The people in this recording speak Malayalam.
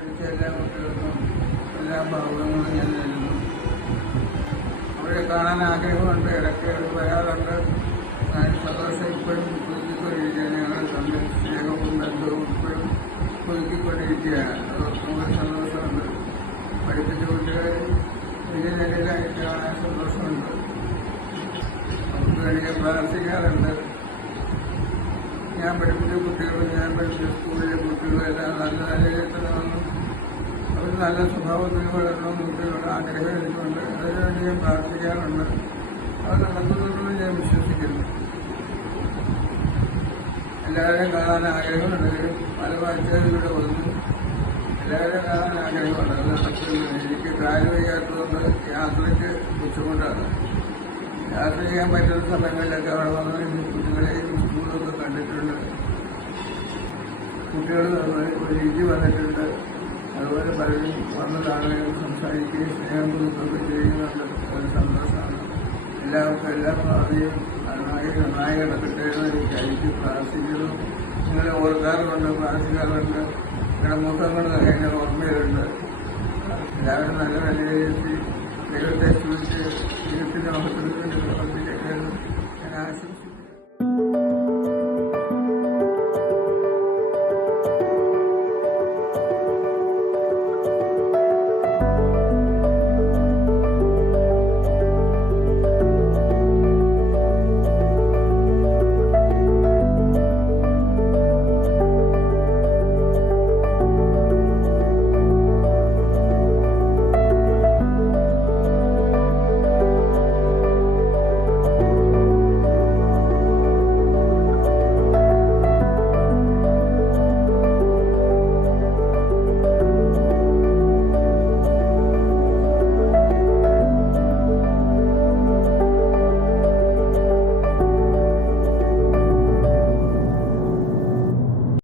പഠിച്ച എല്ലാ കുട്ടികൾക്കും എല്ലാ ഭാഗങ്ങളും ഞാൻ നൽകുന്നു. അവരെ കാണാൻ ആഗ്രഹമുണ്ട്, ഇടയ്ക്ക് വരാറുണ്ട്. ഞാൻ സന്തോഷം ഇപ്പോഴും പുതുക്കിക്കൊണ്ടിരിക്കുകയാണ്. ഞങ്ങൾ തമ്മിൽ സ്നേഹവും ബന്ധവും ഇപ്പോഴും പുതുക്കിക്കൊണ്ടിരിക്കുകയാണ്. അത് നമുക്ക് സന്തോഷമുണ്ട്. പഠിപ്പിച്ച കുട്ടികൾ വലിയ നിലയിലായിട്ട് കാണാൻ സന്തോഷമുണ്ട്. അവർക്ക് വേണ്ടി പ്രാർത്ഥിക്കാറുണ്ട്. ഞാൻ പഠിപ്പിച്ച കുട്ടികളും ഞാൻ പഠിപ്പിച്ച സ്കൂളിലെ കുട്ടികളും എല്ലാം നല്ല നിലയിലെത്തണമെന്നും അവർ നല്ല സ്വഭാവത്തിൽ വളരണമെന്നും കുട്ടികളുടെ ആഗ്രഹം എനിക്കുണ്ട്. അതിനുവേണ്ടി ഞാൻ പ്രാർത്ഥിക്കാറുണ്ട്. അത് നടക്കുന്നുണ്ടെന്ന് ഞാൻ വിശ്വസിക്കുന്നു. എല്ലാവരെയും കാണാൻ ആഗ്രഹമുണ്ടെങ്കിലും പല വാഴ്ചകളിലൂടെ വന്നു എല്ലാവരെയും കാണാൻ ആഗ്രഹമുണ്ട്. അത് നടക്കുന്നില്ല. എനിക്ക് കാര്യം വയ്യാത്തതുകൊണ്ട് യാത്രയ്ക്ക് ബുദ്ധിമുട്ടാണ്. യാത്ര ചെയ്യാൻ പറ്റുന്ന സമയങ്ങളിലൊക്കെ അവിടെ വന്ന് കുട്ടികളെയും സ്കൂളൊക്കെ കണ്ടിട്ടുണ്ട്. കുട്ടികൾ ഒരു രീതി വന്നിട്ടുണ്ട്. അതുപോലെ പലരും വന്നതാണ് സംസാരിക്കുകയും സ്നേഹം കൊടുക്കുകയൊക്കെ ചെയ്യുന്നുണ്ട്. ഒരു സന്തോഷമാണ്. എല്ലാവർക്കും എല്ലാ ഭാവിയും നന്നായി കിടക്കട്ടെ എന്ന് വിചാരിച്ച് പ്രാർത്ഥിക്കുന്നു. നിങ്ങളെ ഓർക്കാറുണ്ട്, പ്രാർത്ഥിക്കാറുണ്ട്. നിങ്ങളുടെ മുഖങ്ങൾ എന്നെ ഓർമ്മയിലുണ്ട്. എല്ലാവരും നല്ല നിലയിലെത്തി ദൈവത്തെ സ്തുതിച്ച് ദൈവത്തിൻ്റെ മഹത്വത്തിന് വേണ്ടി പ്രവർത്തിക്കട്ടെ എന്ന് ഞാൻ ആശിക്കുന്നു.